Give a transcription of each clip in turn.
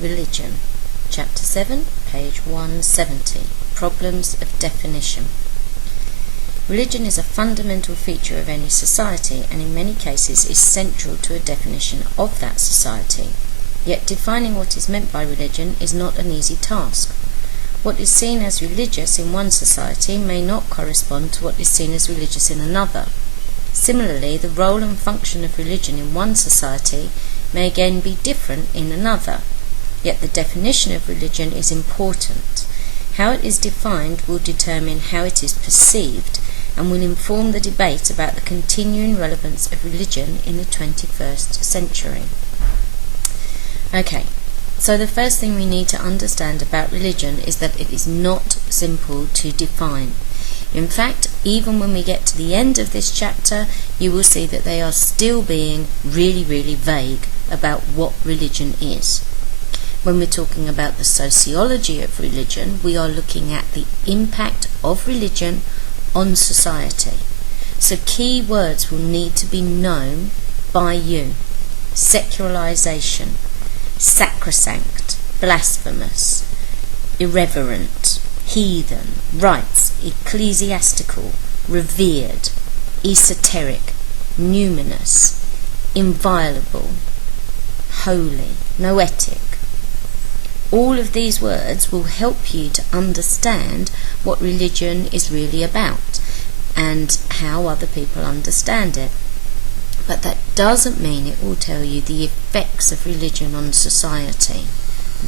Religion, Chapter 7, page 170, Problems of Definition. Religion is a fundamental feature of any society and in many cases is central to a definition of that society. Yet defining what is meant by religion is not an easy task. What is seen as religious in one society may not correspond to what is seen as religious in another. Similarly, the role and function of religion in one society may again be different in another. Yet the definition of religion is important. How it is defined will determine how it is perceived and will inform the debate about the continuing relevance of religion in the 21st century. Okay, so the first thing we need to understand about religion is that it is not simple to define. In fact, even when we get to the end of this chapter, you will see that they are still being really vague about what religion is. When we're talking about the sociology of religion, we are looking at the impact of religion on society. So key words will need to be known by you. Secularization, sacrosanct, blasphemous, irreverent, heathen, rites, ecclesiastical, revered, esoteric, numinous, inviolable, holy, noetic. All of these words will help you to understand what religion is really about and how other people understand it. But that doesn't mean it will tell you the effects of religion on society.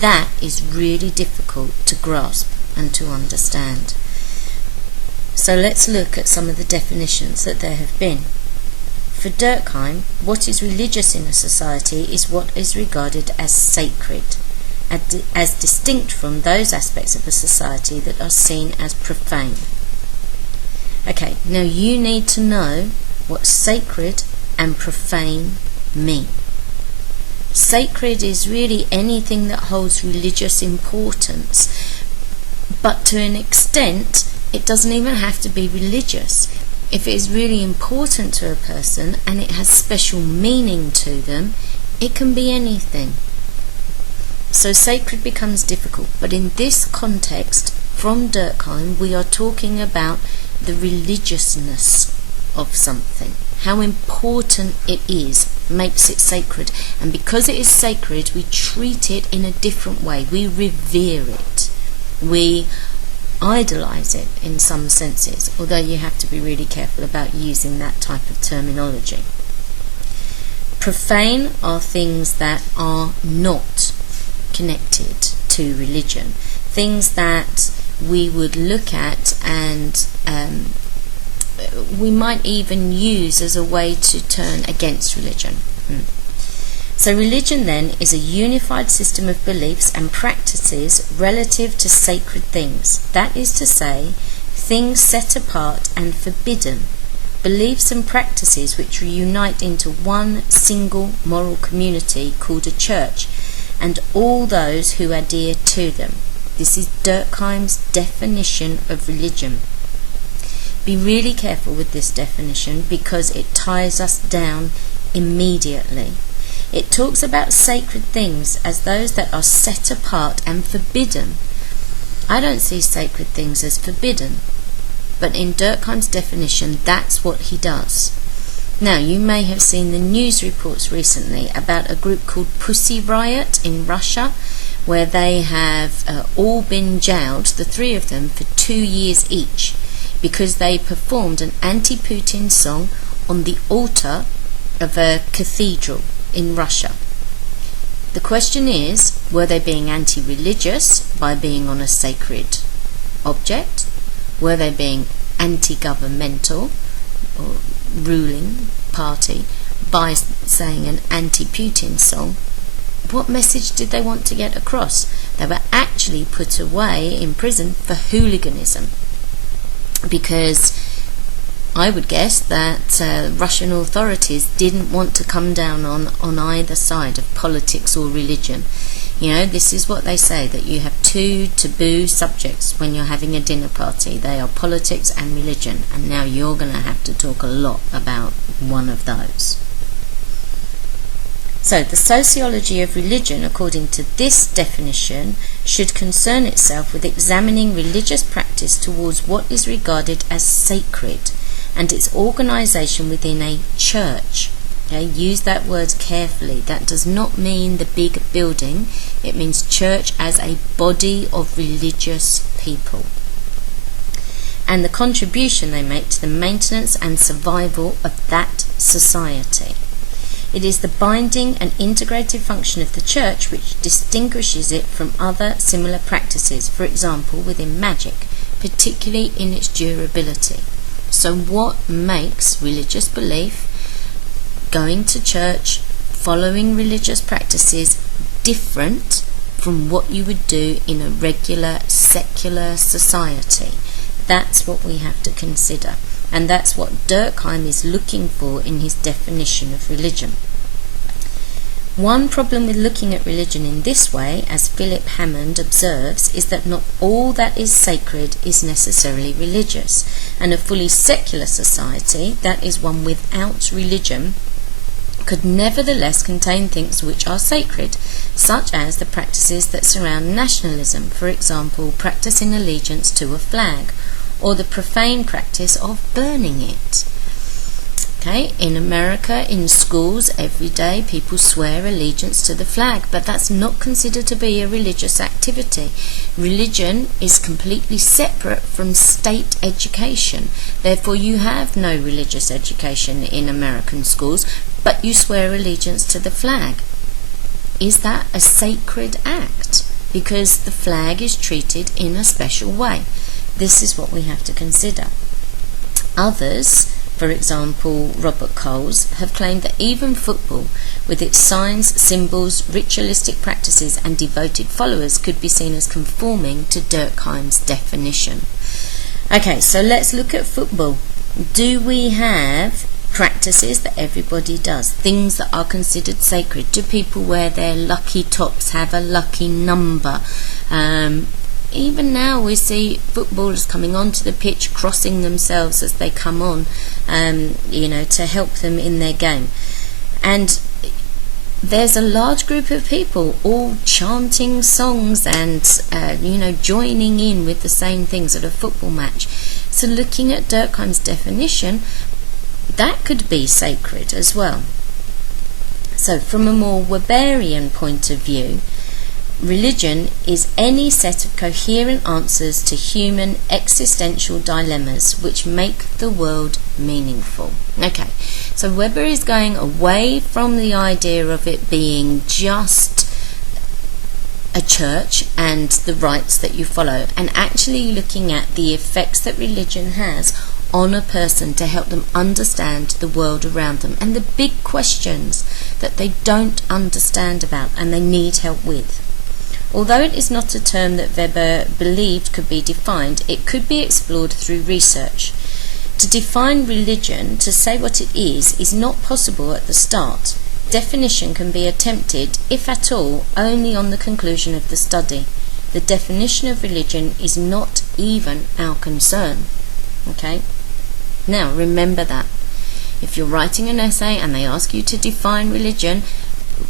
That is really difficult to grasp and to understand. So let's look at some of the definitions that there have been. For Durkheim, what is religious in a society is what is regarded as sacred, as distinct from those aspects of a society that are seen as profane. Okay, now you need to know what sacred and profane mean. Sacred is really anything that holds religious importance, but to an extent it doesn't even have to be religious. If it is really important to a person and it has special meaning to them, it can be anything. So sacred becomes difficult, but in this context, from Durkheim, we are talking about the religiousness of something. How important it is makes it sacred, and because it is sacred, we treat it in a different way. We revere it. We idolize it in some senses, although you have to be really careful about using that type of terminology. Profane are things that are not connected to religion, things that we would look at and we might even use as a way to turn against religion. So religion then is a unified system of beliefs and practices relative to sacred things. That is to say, things set apart and forbidden, beliefs and practices which reunite into one single moral community called a church, and all those who adhere to them. This is Durkheim's definition of religion. Be really careful with this definition because it ties us down immediately. It talks about sacred things as those that are set apart and forbidden. I don't see sacred things as forbidden, but in Durkheim's definition, that's what he does. Now, you may have seen the news reports recently about a group called Pussy Riot in Russia, where they have all been jailed, the three of them, for 2 years each, because they performed an anti-Putin song on the altar of a cathedral in Russia. The question is, were they being anti-religious by being on a sacred object? Were they being anti-governmental or ruling party by saying an anti-Putin song? What message did they want to get across? They were actually put away in prison for hooliganism, because I would guess that Russian authorities didn't want to come down on either side of politics or religion. You know, this is what they say, that you have two taboo subjects when you're having a dinner party. They are politics and religion, and now you're going to have to talk a lot about one of those. So the sociology of religion, according to this definition, should concern itself with examining religious practice towards what is regarded as sacred and its organisation within a church. Okay, use that word carefully. That does not mean the big building. It means church as a body of religious people, and the contribution they make to the maintenance and survival of that society. It is the binding and integrated function of the church which distinguishes it from other similar practices, for example within magic, particularly in its durability. So what makes religious belief, going to church, following religious practices different from what you would do in a regular secular society? That's what we have to consider, and that's what Durkheim is looking for in his definition of religion. One problem with looking at religion in this way, as Philip Hammond observes, is that not all that is sacred is necessarily religious, and a fully secular society, that is one without religion, could nevertheless contain things which are sacred, such as the practices that surround nationalism, for example, practicing allegiance to a flag, or the profane practice of burning it. Okay, in America, in schools, every day people swear allegiance to the flag, but that's not considered to be a religious activity. Religion is completely separate from state education. Therefore, you have no religious education in American schools, but you swear allegiance to the flag. Is that a sacred act? Because the flag is treated in a special way. This is what we have to consider. Others, for example Robert Coles, have claimed that even football, with its signs, symbols, ritualistic practices and devoted followers, could be seen as conforming to Durkheim's definition. Okay, so let's look at football. Do we have practices that everybody does, things that are considered sacred? Do people wear their lucky tops, have a lucky number? Even now we see footballers coming onto the pitch, crossing themselves as they come on, to help them in their game. And there's a large group of people all chanting songs and, joining in with the same things at a football match. So looking at Durkheim's definition, that could be sacred as well. So from a more Weberian point of view, religion is any set of coherent answers to human existential dilemmas which make the world meaningful. Okay, so Weber is going away from the idea of it being just a church and the rites that you follow, and actually looking at the effects that religion has on a person to help them understand the world around them and the big questions that they don't understand about and they need help with. Although it is not a term that Weber believed could be defined, it could be explored through research. To define religion, to say what it is not possible at the start. Definition can be attempted, if at all, only on the conclusion of the study. The definition of religion is not even our concern. Okay? Now, remember that. If you're writing an essay and they ask you to define religion,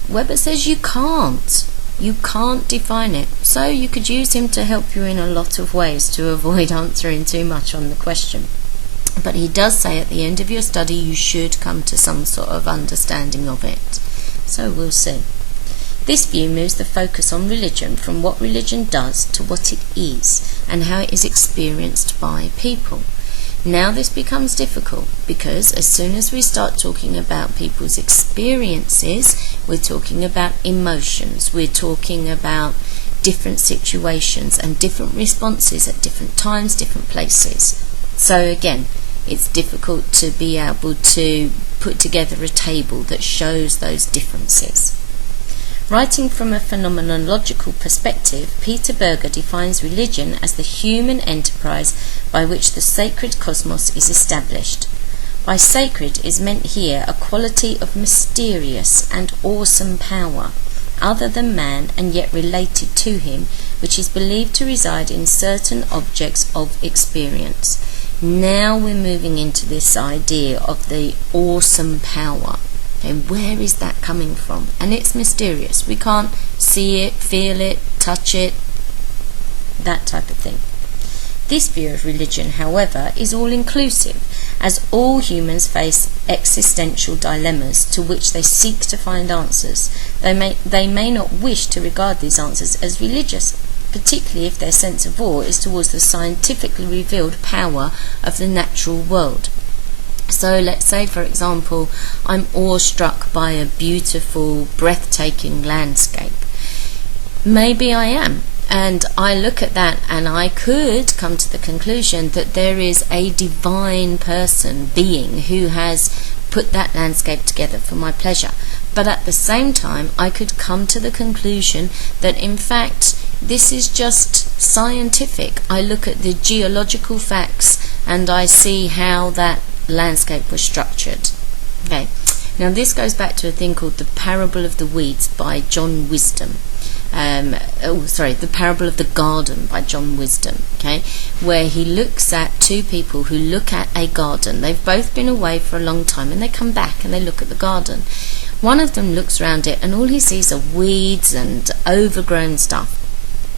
Weber says you can't. You can't define it. So you could use him to help you in a lot of ways to avoid answering too much on the question. But he does say at the end of your study you should come to some sort of understanding of it. So we'll see. This view moves the focus on religion from what religion does to what it is and how it is experienced by people. Now this becomes difficult because as soon as we start talking about people's experiences, we're talking about emotions, we're talking about different situations and different responses at different times, different places. So again, it's difficult to be able to put together a table that shows those differences. Writing from a phenomenological perspective, Peter Berger defines religion as the human enterprise by which the sacred cosmos is established. By sacred is meant here a quality of mysterious and awesome power, other than man and yet related to him, which is believed to reside in certain objects of experience. Now we're moving into this idea of the awesome power. Okay, where is that coming from? And it's mysterious. We can't see it, feel it, touch it, that type of thing. This view of religion, however, is all-inclusive, as all humans face existential dilemmas to which they seek to find answers. They may not wish to regard these answers as religious, particularly if their sense of awe is towards the scientifically revealed power of the natural world. So let's say, for example, I'm awestruck by a beautiful, breathtaking landscape. Maybe I am. And I look at that and I could come to the conclusion that there is a divine person, being, who has put that landscape together for my pleasure. But at the same time, I could come to the conclusion that in fact this is just scientific. I look at the geological facts and I see how that landscape was structured. Okay. Now this goes back to a thing called The Parable of the Weeds by John Wisdom. The Parable of the Garden by John Wisdom, okay, where he looks at two people who look at a garden. They've both been away for a long time and they come back and they look at the garden. One of them looks around it and all he sees are weeds and overgrown stuff.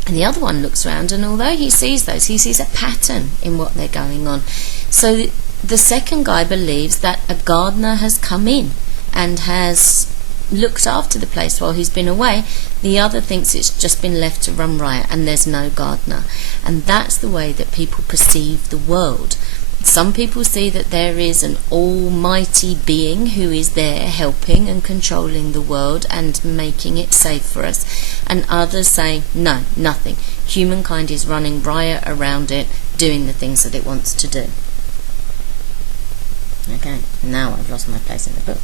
And the other one looks around and although he sees those, he sees a pattern in what they're going on. So the second guy believes that a gardener has come in and has looked after the place while he's been away. The other thinks it's just been left to run riot and there's no gardener. And that's the way that people perceive the world. Some people see that there is an almighty being who is there helping and controlling the world and making it safe for us, and others say no, nothing. Humankind is running riot around it, doing the things that it wants to do. Okay, now I've lost my place in the book.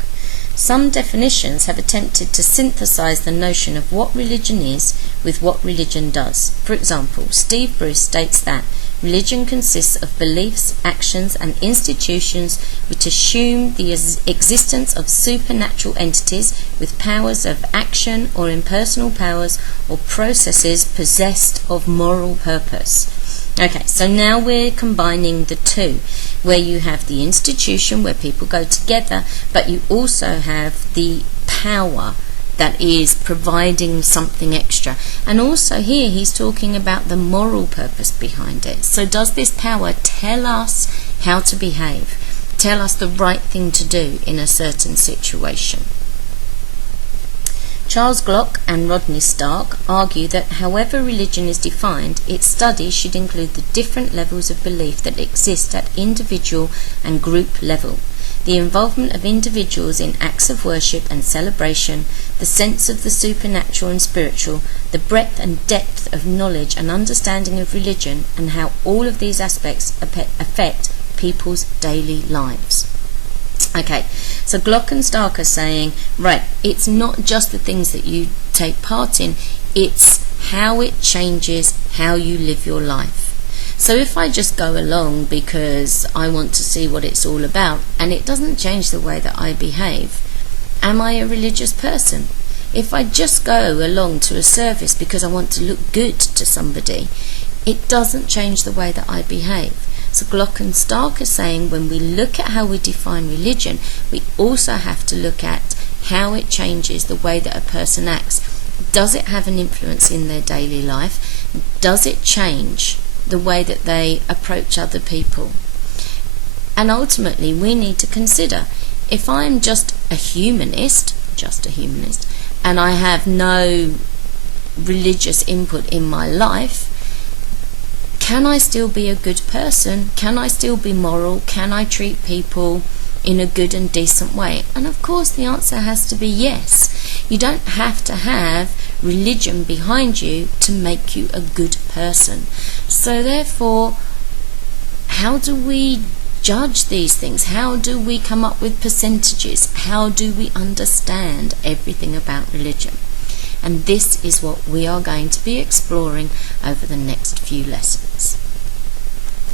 Some definitions have attempted to synthesize the notion of what religion is with what religion does. For example, Steve Bruce states that religion consists of beliefs, actions, and institutions which assume the existence of supernatural entities with powers of action or impersonal powers or processes possessed of moral purpose. Okay, so now we're combining the two, where you have the institution where people go together, but you also have the power that is providing something extra. And also here he's talking about the moral purpose behind it. So does this power tell us how to behave, tell us the right thing to do in a certain situation? Charles Glock and Rodney Stark argue that however religion is defined, its study should include the different levels of belief that exist at individual and group level, the involvement of individuals in acts of worship and celebration, the sense of the supernatural and spiritual, the breadth and depth of knowledge and understanding of religion, and how all of these aspects affect people's daily lives. Okay, so Glock and Stark are saying, right, it's not just the things that you take part in, it's how it changes how you live your life. So if I just go along because I want to see what it's all about, and it doesn't change the way that I behave, am I a religious person? If I just go along to a service because I want to look good to somebody, it doesn't change the way that I behave. So Glock and Stark are saying when we look at how we define religion, we also have to look at how it changes the way that a person acts. Does it have an influence in their daily life? Does it change the way that they approach other people? And ultimately we need to consider, if I'm just a humanist, and I have no religious input in my life, can I still be a good person? Can I still be moral? Can I treat people in a good and decent way? And of course the answer has to be yes. You don't have to have religion behind you to make you a good person. So therefore, how do we judge these things? How do we come up with percentages? How do we understand everything about religion? And this is what we are going to be exploring over the next few lessons.